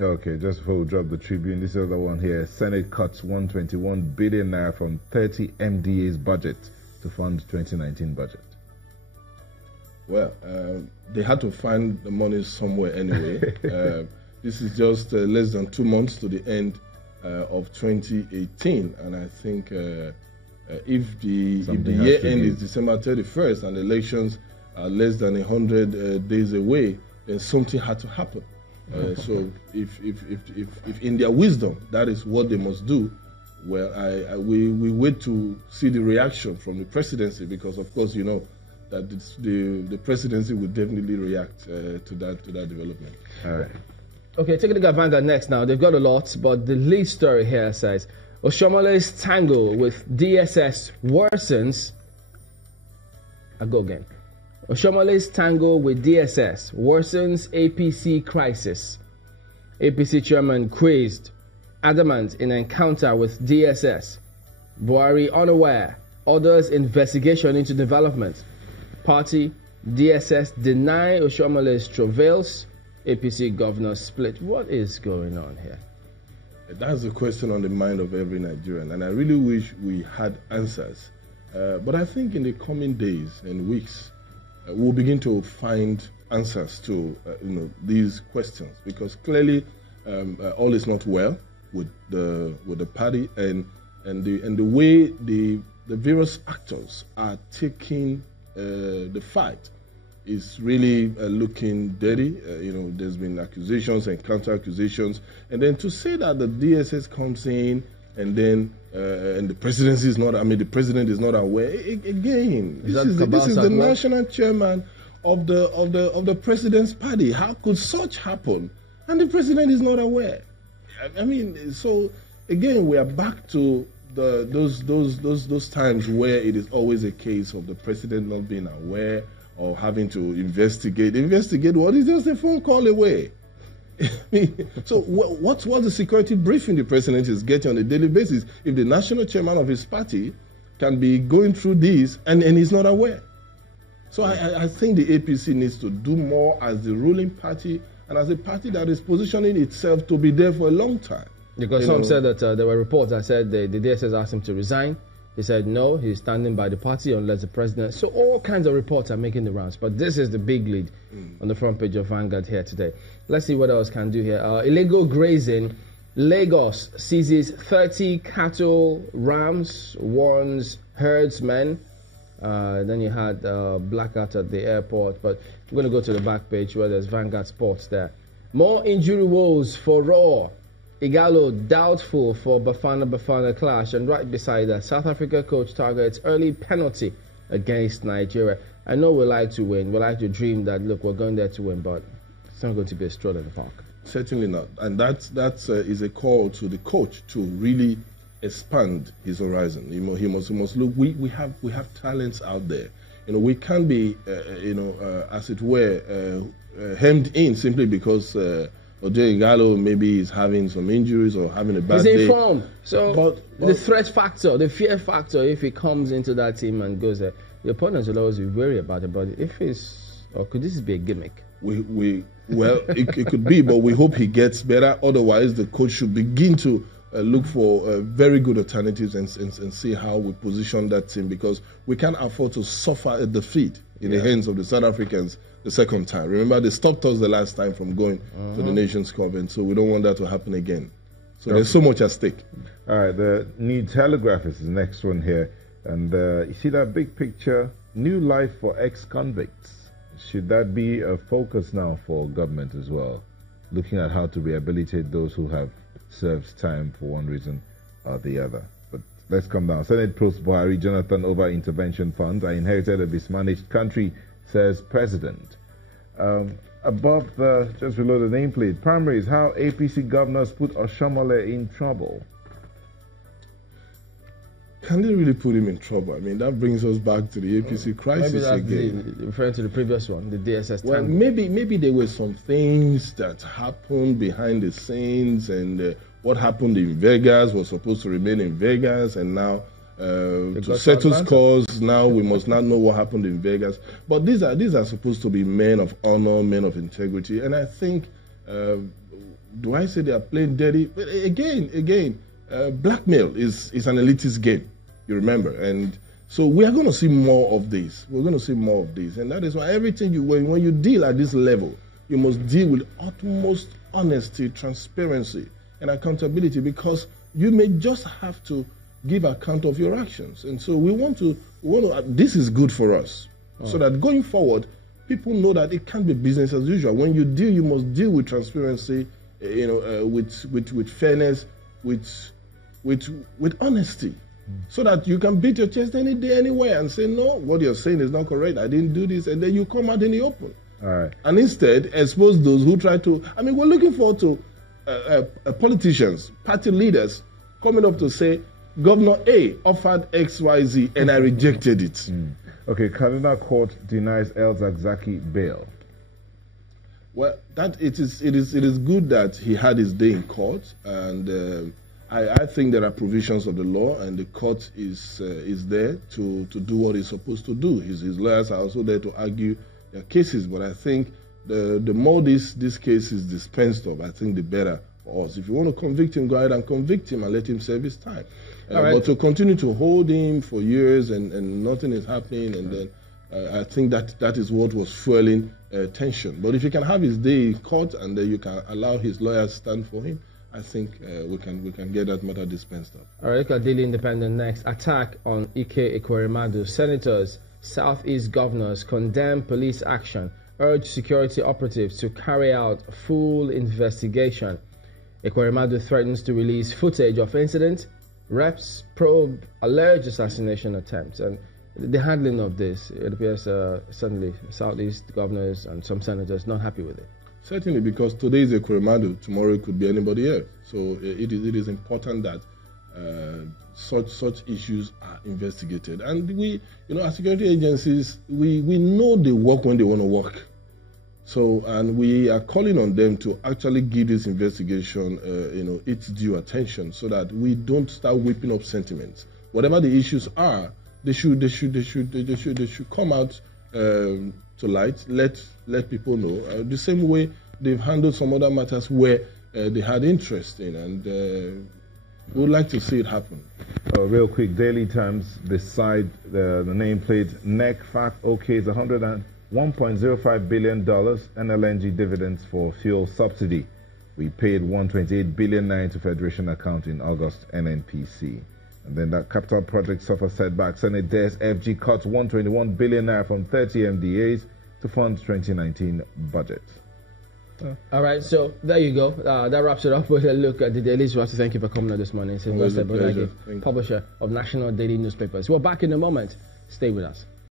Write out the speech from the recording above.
Okay, just before we drop the Tribune, this other one here. Senate cuts 121 billion naira from 30 MDA's budget to fund 2019 budget. Well, they had to find the money somewhere anyway. This is just less than 2 months to the end of 2018, and I think if the year end is December 31st and elections are less than 100 days away, then something had to happen. So if in their wisdom that is what they must do, well, we wait to see the reaction from the presidency, because of course you know that the presidency would definitely react to that development. All right. Okay, take a look at Vanguard next now. They've got a lot, but the lead story here says Oshomole's tangle with DSS worsens. I'll go again. Oshomole's tangle with DSS worsens APC crisis. APC chairman crazed, adamant in encounter with DSS. Buhari unaware, orders investigation into development. Party, DSS deny Oshomole's travails. APC governor split. What is going on here? That's the question on the mind of every Nigerian, and I really wish we had answers. But I think in the coming days and weeks, we'll begin to find answers to these questions, because clearly all is not well with the party and the way the various actors are taking the fight is really looking dirty. There's been accusations and counter accusations, and then to say that the DSS comes in and then and the presidency is not, the president is not aware. Again, this is the national chairman of the president's party. How could such happen and the president is not aware? So again, we are back to those times where it is always a case of the president not being aware or having to investigate. Investigate what? Is just a phone call away. So what's the security briefing the president is getting on a daily basis if the national chairman of his party can be going through this and he's not aware? So I think the APC needs to do more as the ruling party and as a party that is positioning itself to be there for a long time. Because some said that there were reports that said the DSS asked him to resign. He said no, he's standing by the party unless the president. So all kinds of reports are making the rounds. But this is the big lead on the front page of Vanguard here today. Let's see what else can do here. Illegal grazing. Lagos seizes 30 cattle rams, warns herdsmen. Then you had blackout at the airport. But we're going to go to the back page where there's Vanguard Sports there. More injury woes for Raw. Igalo doubtful for Bafana clash, and right beside that, South Africa coach targets early penalty against Nigeria. I know we like to win, we like to dream that, look, we're going there to win, but it's not going to be a stroll in the park. Certainly not, and that is a call to the coach to really expand his horizon. He must look. We have talents out there. We can't be as it were hemmed in simply because. Oje Igalo maybe is having some injuries or having a bad day. He's in form. So but the threat factor, the fear factor, if he comes into that team and goes there, the opponents will always be wary about it. But if could this be a gimmick? Well, it could be, but we hope he gets better. Otherwise, the coach should begin to look for very good alternatives and see how we position that team, because we can't afford to suffer a defeat in the hands of the South Africans the second time. Remember, they stopped us the last time from going to the Nations Cup, and so we don't want that to happen again. So there's so much at stake. All right, the New Telegraph is the next one here. And you see that big picture? New life for ex-convicts. Should that be a focus now for government as well? Looking at how to rehabilitate those who have served time for one reason or the other. But let's come down. Senate Post Buhari, Jonathan over intervention funds. I inherited a mismanaged country, says President. Above just below the nameplate, primaries, how APC governors put Oshomole in trouble. Can they really put him in trouble? That brings us back to the APC crisis again. Referring to the previous one, the DSS. Well, maybe there were some things that happened behind the scenes, and what happened in Vegas was supposed to remain in Vegas, and now to settle scores, now we must not know what happened in Vegas. But these are supposed to be men of honor, men of integrity, and I think do I say they are playing dirty? But again, blackmail is an elitist game, you remember. And so we are going to see more of this. We're going to see more of this. And that is why everything when you deal at this level, you must deal with utmost honesty, transparency, and accountability, because you may just have to give account of your actions. And so we want to this is good for us, so that going forward, people know that it can't be business as usual. When you deal, you must deal with transparency, with fairness, with honesty, so that you can beat your chest any day, anywhere, and say, no, what you're saying is not correct. I didn't do this, and then you come out in the open. All right. And instead, expose those who try to. I mean, we're looking forward to politicians, party leaders coming up to say, Governor A offered XYZ and I rejected it. Okay, Kaduna Court denies El Zakzaki bail. Well, it is good that he had his day in court, and I think there are provisions of the law, and the court is there to do what it's supposed to do. His lawyers are also there to argue their cases, but I think the more this case is dispensed of, I think the better for us. If you want to convict him, go ahead and convict him and let him serve his time. Right. But to continue to hold him for years and nothing is happening, and then I think that is what was fueling tension. But if he can have his day in court and then you can allow his lawyers stand for him, I think we can get that matter dispensed of. All right, look at Daily Independent next. Attack on Ike Ekweremadu. Senators, Southeast governors condemn police action, urge security operatives to carry out full investigation. Ekweremadu threatens to release footage of incident. Reps probe alleged assassination attempts. And the handling of this, it appears suddenly Southeast governors and some senators not happy with it. Certainly, because today is Ekweremadu, tomorrow it could be anybody else. So it is important that such issues are investigated. And we, as security agencies, we know they work when they want to work. So, and we are calling on them to actually give this investigation, its due attention, so that we don't start whipping up sentiments. Whatever the issues are, they should come out to light. Let people know. The same way they've handled some other matters where they had interest in, and we would like to see it happen. Real quick, Daily Times beside the nameplate NEC fact okays $1.05 billion NLNG dividends for fuel subsidy. We paid $128 billion to Federation account in August, NNPC. And then that capital project suffers setbacks. Senate dares FG cuts $121 billion from 30 MDAs to fund 2019 budget. All right, so there you go. That wraps it up with a look at the dailies. We want to thank you for coming on this morning. Sylvester, Ebodaghe, publisher of National Daily Newspapers. We're back in a moment. Stay with us.